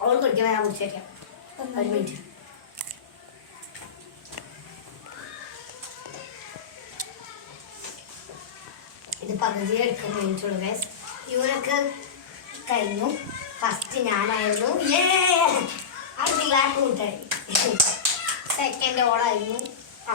അവൾ കുടിക്കാൻ ഞാൻ കുടിച്ചേക്കാം. ഒരു മിനിറ്റ്. ഇത് പകുതി എടുക്കാൻ വേണ്ടിയിട്ടുള്ളൂ ഗൈസ്. ഇവരൊക്കെ കഴിഞ്ഞു. ഫസ്റ്റ് ഞാനായിരുന്നു. കൂട്ടായി. സെക്കൻഡ് ഓളായിരുന്നു. ആ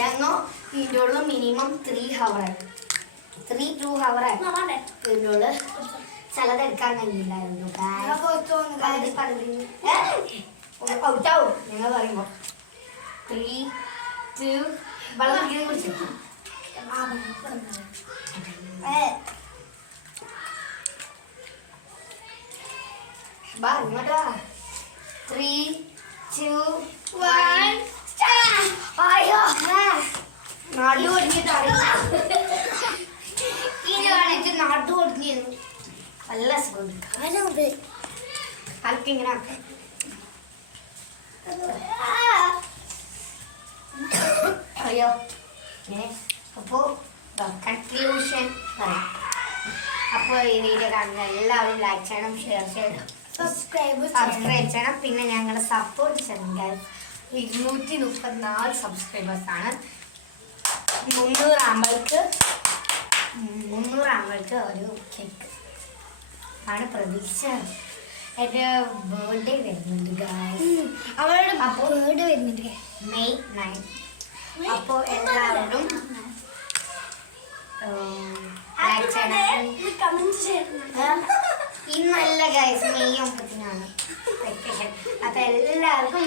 ഞങ്ങൾ ഇതിൻ്റെ ഉള്ള മിനിമം 3 hour 2 hour ഇതിൻ്റെ ഉള്ള ചിലതെടുക്കാൻ കഴിഞ്ഞില്ലായിരുന്നു. ഔട്ടാവും ഞങ്ങൾ പറയുമ്പോ 3 2 വെള്ളം കുടിച്ചു ഇങ്ങോട്ടാ. 3 2 1 അയ്യോ നാട്ടു കൊടുങ്ങിട്ട് ഇനി കാണിച്ച് നാട്ടു കൊടുങ്ങിയിരുന്നു. നല്ല സുഖം ആൾക്കിങ്ങനെ അയ്യോ. അപ്പോൾ കൺക്ലൂഷൻ പറയാം. അപ്പോൾ ഈ വീഡിയോ കാണുന്ന എല്ലാവരും ലൈക്ക് ചെയ്യണം, ഷെയർ ചെയ്യണം, സബ്സ്ക്രൈബ് ചെയ്യണം. പിന്നെ ഞങ്ങളെ സപ്പോർട്ട് ചെയ്യണം ഗൈസ്. 234 സബ്സ്ക്രൈബേഴ്സാണ്. 300 ആകുമ്പോഴേക്ക് ഒരു കേക്ക് ആണ് പ്രതീക്ഷ. എൻ്റെ ബർത്ത്ഡേ വരുന്നുണ്ട് ഗൈസ്. അവളുടെ ബർത്ത്ഡേ വരുന്നുണ്ട് May 9. അപ്പോൾ എല്ലാവരും ഇന്നല്ല ഗൈസ്, May 9 വെക്കേഷൻ. അപ്പോൾ എല്ലാവർക്കും